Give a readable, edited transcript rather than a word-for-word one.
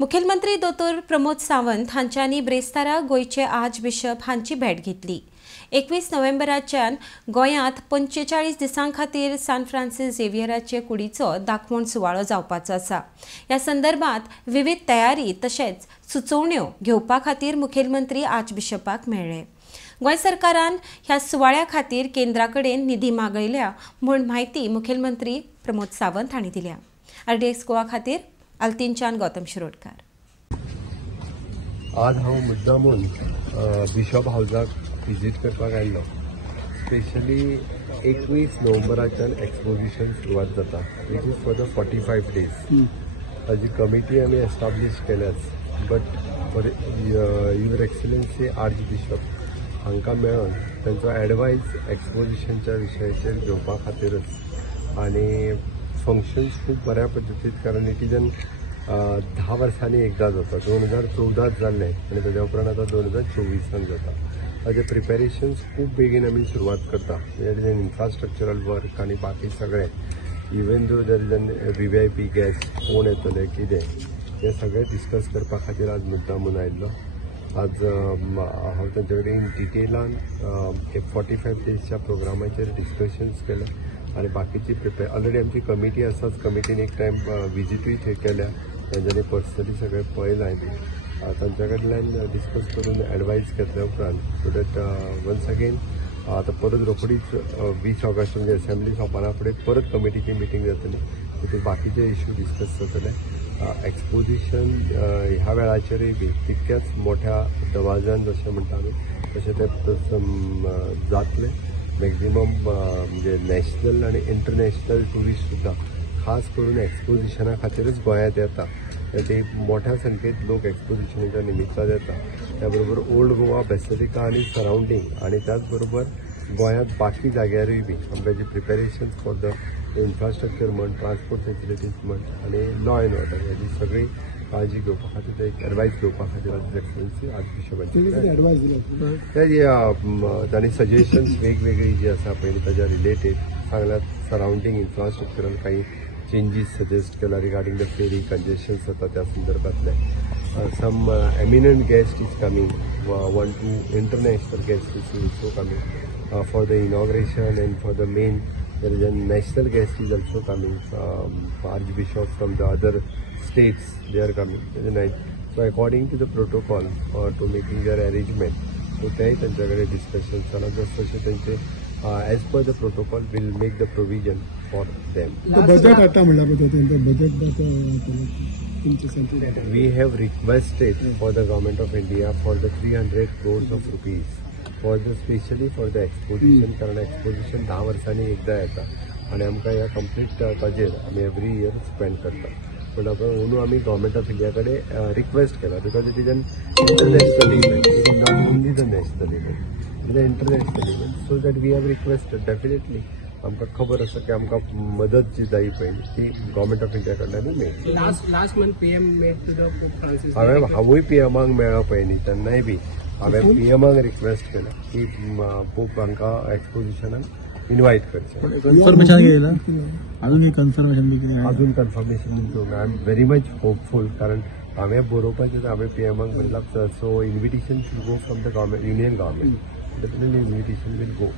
मुखेलमंत्री दोतोर Pramod Sawant हांच्यांनी ब्रेस्तारा गोयचे arch bishop हांची भेट घेतली। 21 नोव्हेंबराच्यान गोंयांत 45 दिसां खातीर सान फ्रांसीस झेवियराचे कुडीचो दाखवण सुवाळो जावपाचो आसा। ह्या संदर्भात विविध तयारी तशेंच सुचोवण्यो घेवपा खातीर मुखेलमंत्री आर्च बिशपाक मेळ्ळे। गोंय सरकारान ह्या सुवाळ्या खातीर केंद्रा कडेन निधी मागयल्या म्हूण म्हायती मुखेलमंत्री प्रमोद सावंत हांणी दिल्या। RDX गोवा खातीर अल्तीनच्यान गौतम शिरोडकार। आज हांव मुद्दामून बिशप हाऊसाक विजीट करपाक आयिल्लो। स्पेशली 21 नोव्हेंबराच्यान एक्सपोजिशन सुरवात जाता, which is for the 45 days। ताजी कमिटी आमी एस्टाब्लीश केल्याच, but for your excellency archbishop हांकां मेळोन तांचो एडवायस एक्सपोजिशनच्या विशयाचेर घेवपा खातीरच। आनी फंक्शन्स खूब बऱ्या पद्दतीन, कारण इट इज 10 वर्सांनी एकदा जाता। 2014 जाल्लें आनी ताज्या उपरांत आतां 2024 जाता। ताजे प्रिपेरेशन्स खूब बेगीन आमी सुरवात करता। इन्फ्रास्ट्रक्चरल वर्क आनी बाकी सगळें, even though there is an VVIP guest कोण येतले कितें, हें सगळें डिस्कस करपा खातीर आज मुद्दामून आयिल्लो। आज हांव तांचे कडेन डिटेलान 45 डेजच्या प्रोग्रामाचेर डिस्कशन्स केलें आनी बाकीची ऑलरेडी आमची कमिटी आसाच। कमिटीन एक टायम विजीटूय थंय केल्या, तांच्यांनी पर्सनली सगळें पळयलां बी। तांच्या कडल्यान डिस्कस करून एडवायस घेतल्या उपरांत सो दॅट वन्स अगेन आतां परत रोखडीच 20 ऑगस्ट म्हणजे असेंब्ली सोंपना फुडें परत कमिटीची मिटींग जातली, तितून बाकीचे इश्यू डिस्कस जातले। एक्सपोजिशन ह्या वेळाचेरय बी तितक्याच मोठ्या दबाज्यान जशें म्हणटा आमी तशें तें जातलें। मॅक्झिमम म्हणजे नॅशनल आनी इंटरनॅशनल टुरिस्ट सुद्दां खास करून एक्सपोजिशना खातीरच गोंयांत येता। ते मोठ्या संख्येन लोक एक्सपोजिशनाच्या निमित्तान येता। त्या बरोबर ओल्ड गोवा बेसिलिका आनी सरावंडींग आनी त्याच बरोबर गोंयांत बाकी जाग्यारूय बी आमकां प्रिपेरेशन्स फॉर द इन्फ्रास्ट्रक्चर म्हण, ट्रान्सपोर्ट फेसिलिटीज म्हण आनी लॉ एंड ऑर्डर हाची सगळी काळजी घेवपा खातीर एक एडवायस घेवपा खातीर आज एक्सलन्सी आर्च बिशपाची तांणी सजेशन्स वेगवेगळी जी आसा पळय ताच्या रिलेटेड सांगल्यात। सरावंडींग इन्फ्रास्ट्रक्चरान काही चेंजीस सजेस्ट केला रिगार्डिंग द फेरी कंजेशन्स जाता त्या संदर्भातले। Some eminent guest is coming, 1-2 international guest is also coming for the inauguration and for the main there is a national guest is also coming, archbishop from the other states they are coming. So according to the protocol to making their arrangement, so they त्यांच्याकडे discussions चला जसे त्यांचे as per the protocol will make the provision for them. budget आता म्हणला budget we have requested for the government of India for the 300 crores of rupees for the specially for the exposition, कारण exposition 10 वर्सांनी एकदा येता आनी आमकां ह्या complete ताजेर आमी एवरी इयर स्पेंड करता। पण अंदू आमी गव्हर्मेंट ऑफ इंडिया कडेन रिक्वेस्ट केला, because it is an international event, it is not only the national event, it is international event. So that we have requested definitely आमकां खबर आसा की आमकां मदत जी जाय पळय ती गव्हर्मेंट ऑफ इंडिया कडल्यान मेळटली। Last month PM met to the Pope Francis, हांवूय PMाक मेळ्ळो पळय न्ही, तेन्नाय बी हांवें PMाक रिक्वेस्ट केला की पोप हांकां एक्सपोजिशनाक इन्वायट करचें। कन्फर्मेशन घेयला अजून कन्फर्मेशन अजून कन्फर्मेशन घेवंक I am very much hopeful, कारण हांवें बरोवपाचें हांवें PMाक म्हणलां so invitation should go from the government, union government, definitely invitation will go.